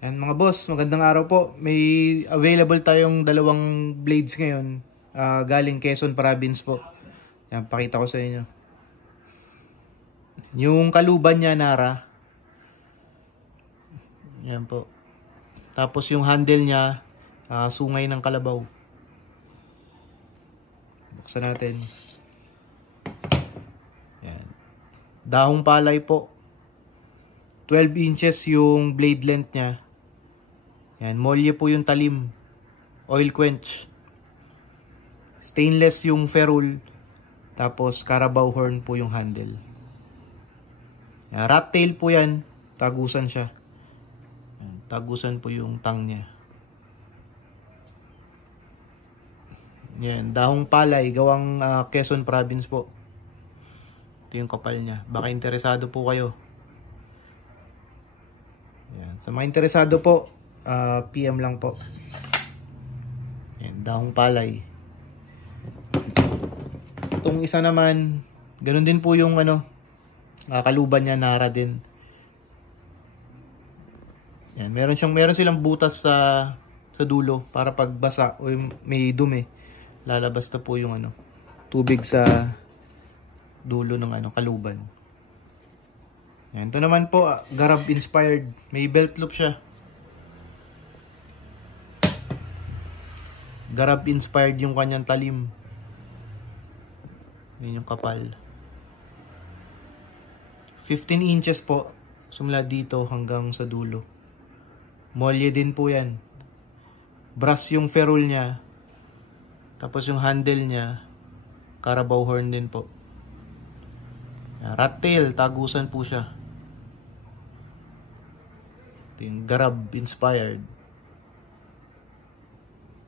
Yan mga boss, magandang araw po. May available tayong dalawang blades ngayon. Galing Quezon Province po. Yan, pakita ko sa inyo. Yung kaluban niya, Nara. Yan po. Tapos yung handle niya, sungay ng kalabaw. Buksan natin. Yan. Dahong palay po. 12 inches yung blade length niya. Yan, molye po yung talim. Oil quench. Stainless yung ferrule. Tapos Carabao horn po yung handle. Yan, rat tail po yan. Tagusan siya. Yan, tagusan po yung tang niya. Yan, dahong palay. Gawang Quezon Province po. Ito yung kapal niya. Baka interesado po kayo. Yan, sa mga interesado po, PM lang po. Yan, dahong palay. Itong isa naman, ganun din po yung kaluban niya, Nara din. Yan, meron silang butas sa dulo para pagbasa o may dumi, lalabas na po yung tubig sa dulo ng kaluban. Yan, ito naman po, Garab inspired. May belt loop siya. Garab inspired yung kanyang talim. Yan yung kapal. 15 inches po. Sumula dito hanggang sa dulo. Molye din po yan. Brass yung ferrule niya. Tapos yung handle niya, Carabao horn din po. Rat tail, tagusan po siya. Ito yung Garab inspired.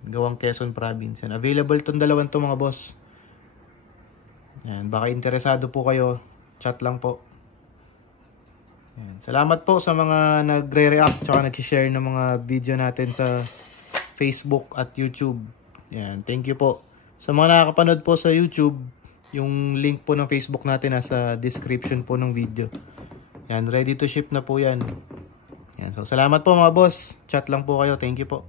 Gawang Quezon Province. Yan. Available tong dalawang to mga boss. Yan. Baka interesado po kayo, chat lang po. Yan. Salamat po sa mga nagre-react tsaka nag-share ng mga video natin sa Facebook at YouTube. Yan. Thank you po. Sa mga nakakapanood po sa YouTube, yung link po ng Facebook natin nasa description po ng video. Yan. Ready to ship na po yan. Yan. So salamat po mga boss. Chat lang po kayo. Thank you po.